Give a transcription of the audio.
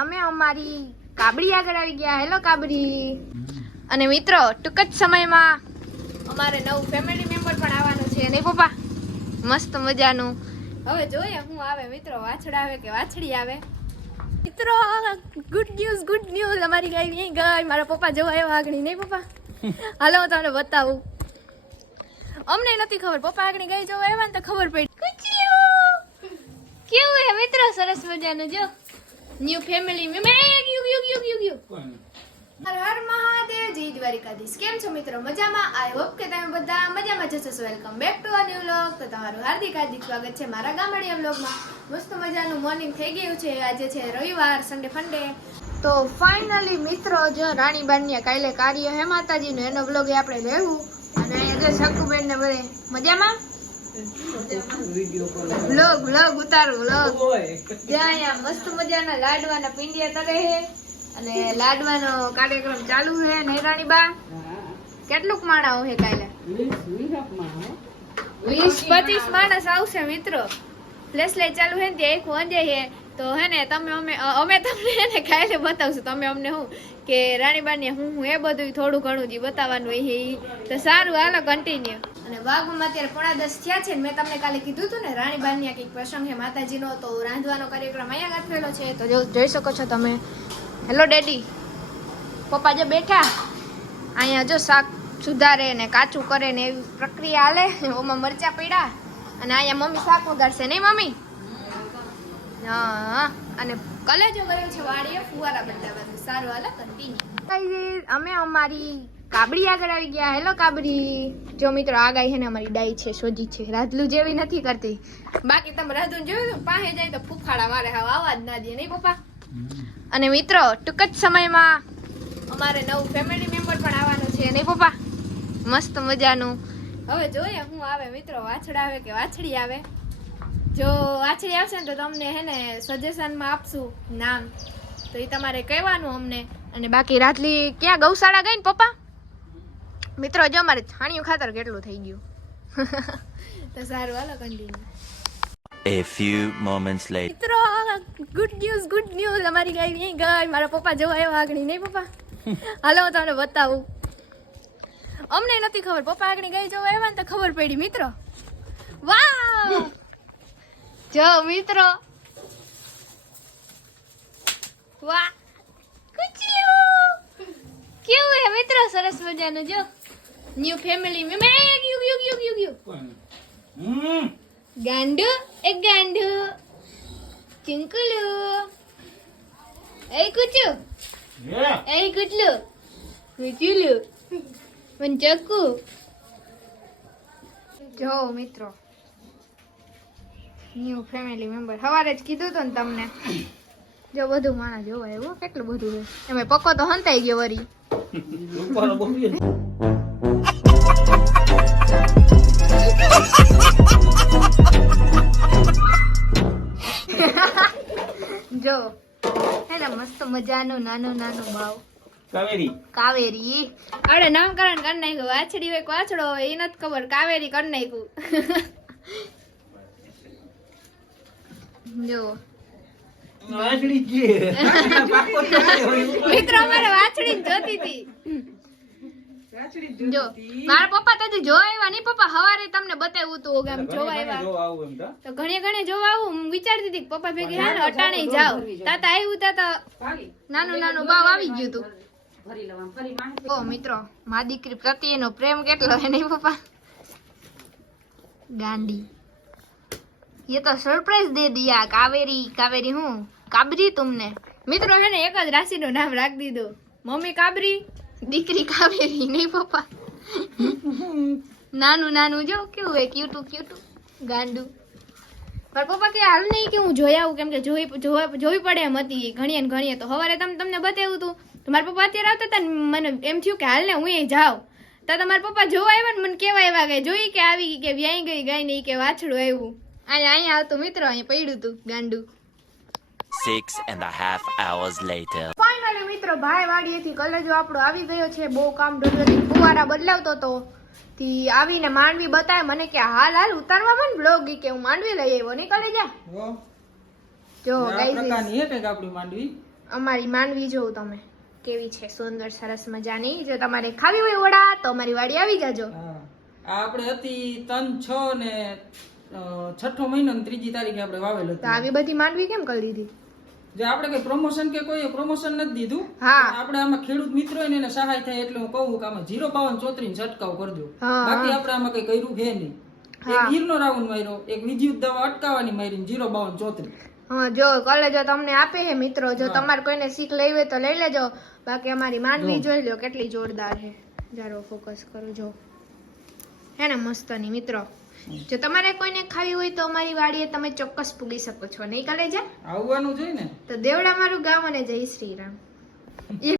અમે અમારી કાબડી આગળ આવી ગયા. હેલો કાબડી. અને મિત્રો ટૂંક જ સમયમાં અમારે નવું ફેમિલી મેમ્બર પણ આવવાનું છે નહીં પપ્પા? મસ્ત મજાનું. હવે જોઈએ હું આવે મિત્રો, વાછડા આવે કે વાછડી આવે. મિત્રો ગુડ ન્યૂઝ અમારી ગાય નહીં ગઈ. મારા પપ્પા જોવા આવ્યા આગળ નહીં પપ્પા? હાલો હું તમને બતાવું. અમને નથી ખબર, પપ્પા આગળ ગાય જોવા આવ્યા ને તો ખબર પડી. કેવું હે મિત્રો? સરસ મજાનું જો new family member. Har Har Mahadev, જય દ્વારિકાધીશ. કેમ છો મિત્રો? મજામાં? આઈ હોપ કે તમે બધા મજામાં જશો. Welcome back to a new vlog. તો તમારું હાર્દિક સ્વાગત છે મારા ગામડિયા વ્લોગમાં. મસ્ત મજાનું મોર્નિંગ થઈ ગયું છે. આજે છે રવિવાર, સન્ડે ફંડે. તો ફાઇનલી મિત્રો જો રાણીબાનીયા કાલે કાર્ય હે માતાજીનું, એનો વ્લોગ આપણે લેવું. અને અહીંયા જો શકુબેન ને બધે મજામાં વ્લોગ ઉતારું વ્લોગ. જ્યાં અહીંયા મસ્ત મજાના લાડવાના પીંડિયા તરે છે અને લાડવાનો કાર્યક્રમ ચાલુ છે. નૈરાણીબા કેટલુંક માણા હે કાલે? 20-25 માણસ આવશે મિત્રો. ફ્લેશ લાઈટ ચાલુ હે ને તે એક વાંજે છે. તો હે ને અમે તમને હે ને કાલે બતાવશું. તમે અમને હું કે રાણીબાને હું એ બધું થોડું ઘણું જે બતાવવાનું હોય એ તો સારું. હાલો કન્ટિન્યુ. અને વાઘમાં અત્યારે 9:30 થયા છે. મેં તમને કાલે કીધું હતું ને રાણીબાની કંઈક પ્રસંગ છે માતાજીનો, તો રાંધવાનો કાર્યક્રમ અહીંયા ગોઠવેલો છે. તો જોઈ શકો છો તમે. Hello daddy. પપ્પા જો બેઠા અહીંયા જો શાક સુધારે ને કાચું કરે ને એવી પ્રક્રિયા હાલે. ઓમાં મરચા પડ્યા અને અહીંયા મમ્મી શાક વગાડશે નહીં મમ્મી? હા. અને કલેજો ગયો છે વાડીએ ફુવારા બતાવવાનું. સારું હાલો કન્ટિન્યુ. અમે અમારી કાબડી આગળ આવી ગયા. હેલો કાબડી. જો મિત્રો આ ગાય છે ને અમારી ડાઈ છે, સોજી છે, રાધલું જેવી નથી કરતી. બાકી તમે રાધું જોયું પાસે જાય તો ફૂફાડા મારે હવે આવાજ ના દે નહીં પપ્પા? અને મિત્રો ટૂંક જ સમયમાં અમારે નવું ફેમિલી મેમ્બર પણ આવવાનું છે નહીં પપ્પા? મસ્ત મજાનું. હવે જોઈએ હું આવે મિત્રો, વાછડા આવે કે વાછડી આવે. જો વાછડી આવશે ને તો તમને હે ને સજેશનમાં આપશું નામ, તો એ તમારે કહેવાનું અમને. અને બાકી રાતલી ક્યાં ગૌશાળા ગઈ ને પપ્પા? મિત્રો જો અમારે છાણિયું ખાતર કેટલું થઈ ગયું. તો સારું હાલો continue. A few moments later. મિત્રો ગુડ ન્યૂઝ અમારી ગાય નહીં ગઈ. મારા પપ્પા જોવા આવ્યા આગળ નહીં પપ્પા? હાલો હું તમને બતાવું. અમને નથી ખબર, પપ્પા આગળ ગાય જોવા આવ્યા ને તો ખબર પડી મિત્રો. વાવ જો મિત્રો, વાહ કુચલું કેવું હે મિત્રો? સરસ મજાનું જો ન્યુ ફેમિલી મેમ્બર. ગાંડુ એક ગાંડુ ચિંકુલુ એ કુચુ એ કુચલુ કુચુલુ મંચકુ. જો મિત્રો ન્યુ ફેમિલી મેમ્બર. સવારે જ કીધું હતું ને તમને. જો બધું માણસ જોવા એવું કેટલું બધું છે. એમાં પક્કો તો હંતાઈ ગયો વરી. જો હેલા મસ્ત મજાનું નાનું ભાવ કાવેરી. અરે નામકરણ કરી નાખ્યું. વાછડી હોય વાછડો હોય એ નથી ખબર, કાવેરી કરી નાખ્યું. જો મિત્રો અમારે વાછડી જોતી હતી. જો મારા પપ્પા તો જોવા આવ્યા નહીં પપ્પા? હવારે તમને બતાવ્યું હતું આમ જોવા આવ્યા તો ઘણી જોવા આવું. હું વિચારતી હતી પપ્પા ભેગી હા અટાણે જાવ. તાતા આવ્યું તાતા નાનું બાવ આવી ગયું હતું. ઓ મિત્રો મા દીકરી પ્રત્યેનો પ્રેમ કેટલો હે નહીં પપ્પા? ગાંડી ये तो सरप्राइज दे दिया. कावेरी हूँ काबरी तुमने. મિત્રો છે ને એક જ રાશિનું નામ રાખી દીધું. મમ્મી કાબરી, દીકરી કાવેરી નહીં પપ્પા? નાનું જો કેવું હોય ક્યુટું ગાંડુ. પણ પપ્પા કે હાલ નહીં કે હું જોઈ આવું, કેમ કે જોવી પડે એમ હતી ઘણીએ તો સવારે તમને બતાવ્યું હતું. તો મારા પપ્પા અત્યારે આવતા હતા ને મને એમ થયું કે હાલ ને હું એ જાઉં. તો તમારા પપ્પા જોવા આવ્યા ને મને કેવા આવ્યા ગઈ જોઈ કે આવી કે વ્યાઈ ગઈ ગાય નહીં કે વાછડું આવ્યું. અહીંયા આવતું મિત્રો, અહીંયા પડ્યું હતું ગાંડુ. 6.5 hours later. ફાઇનલી મિત્રો ભાઈ વાડીએથી કલેજો આપણો આવી ગયો છે. બહુ કામ ઢોળ્યો, ફુવારા બદલાવતો હતો. થી આવીને માંડવી બતાવે મને કે હાલ ઉતારવા મને બ્લોગ કે હું માંડવી લઈ આવ્યો નહીં કલેજા. જો ગાઈસ પ્રકારની હે કે આપણી માંડવી અમારી માંડવી જોઉં તમે કેવી છે, સુંદર સરસ મજાની. જો તમારે ખાવી હોય વડા તો અમારી વાડી આવી જાજો. હા આ આપણે હતી 3, 6 ને 6ઠો મહિનો ને 3જી તારીખે આપણે વાવેલ તો હતું. આવી બધી માંડવી કેમ કરી દીધી? જે આપણે કઈ પ્રમોશન કે કોઈ પ્રમોશન નથી દીધું. હા. આપણે આમાં ખેડૂત મિત્રો હોય ને એને સહાય થાય એટલે હું કહું કે આમાં 05234 ને છંટકાવ કરજો. હા, બાકી આપણે આમાં કઈ કર્યું છે નહીં. એક હીરનો રાઉન્ડ માર્યો, એક વિદ્યુત દવા અટકાવવાની મારી 05234. હા જો કલે જો તમને આપે છે મિત્રો, જો તમારે કોઈને શીખ લેવી હોય તો લઈ લેજો. બાકી અમારી માંડવી જોઈ લો કેટલી જોરદાર છે. જરો ફોકસ કરો જો હે ને મસ્તની મિત્રો. જો તમારે કોઈને ખાવી હોય તો અમારી વાડીએ તમે ચોક્કસ પૂગી શકો છો, નહીં કલેજા? આવવાનું જોઈએ ને. તો દેવડા મારું ગામ અને જય શ્રી રામ.